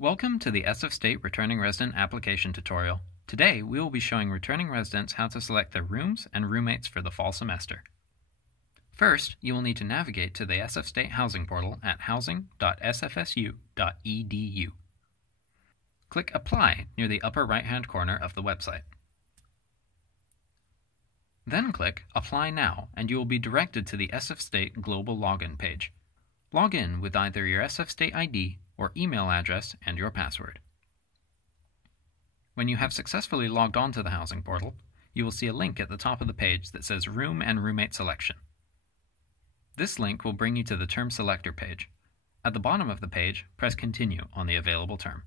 Welcome to the SF State Returning Resident application tutorial. Today we will be showing returning residents how to select their rooms and roommates for the fall semester. First, you will need to navigate to the SF State Housing portal at housing.sfsu.edu. Click Apply near the upper right-hand corner of the website. Then click Apply Now and you will be directed to the SF State Global Login page. Log in with either your SF State ID or email address and your password. When you have successfully logged on to the housing portal, you will see a link at the top of the page that says Room and Roommate Selection. This link will bring you to the Term Selector page. At the bottom of the page, press Continue on the available term.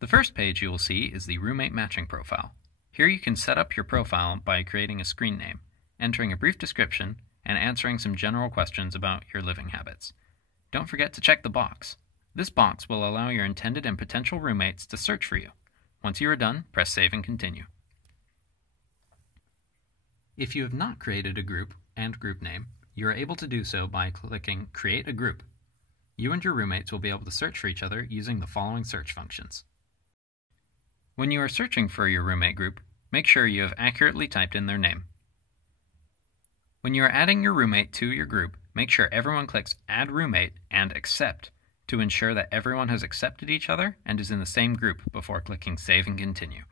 The first page you will see is the Roommate Matching Profile. Here you can set up your profile by creating a screen name, entering a brief description, and answering some general questions about your living habits. Don't forget to check the box. This box will allow your intended and potential roommates to search for you. Once you are done, press Save and Continue. If you have not created a group and group name, you are able to do so by clicking Create a Group. You and your roommates will be able to search for each other using the following search functions. When you are searching for your roommate group, make sure you have accurately typed in their name. When you are adding your roommate to your group, make sure everyone clicks Add Roommate and Accept to ensure that everyone has accepted each other and is in the same group before clicking Save and Continue.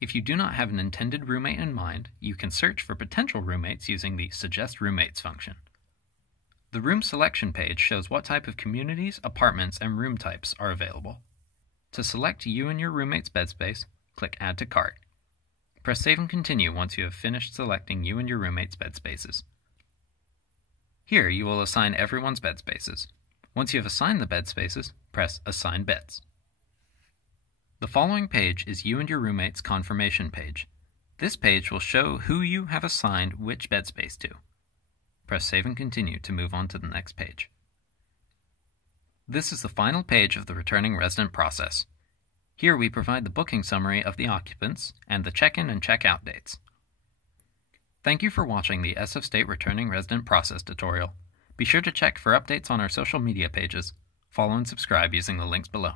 If you do not have an intended roommate in mind, you can search for potential roommates using the Suggest Roommates function. The Room Selection page shows what type of communities, apartments, and room types are available. To select you and your roommate's bed space, click Add to Cart. Press Save and Continue once you have finished selecting you and your roommate's bed spaces. Here you will assign everyone's bed spaces. Once you have assigned the bed spaces, press Assign Beds. The following page is you and your roommate's confirmation page. This page will show who you have assigned which bed space to. Press Save and Continue to move on to the next page. This is the final page of the returning resident process. Here we provide the booking summary of the occupants and the check-in and check-out dates. Thank you for watching the SF State Returning Resident Process tutorial. Be sure to check for updates on our social media pages. Follow and subscribe using the links below.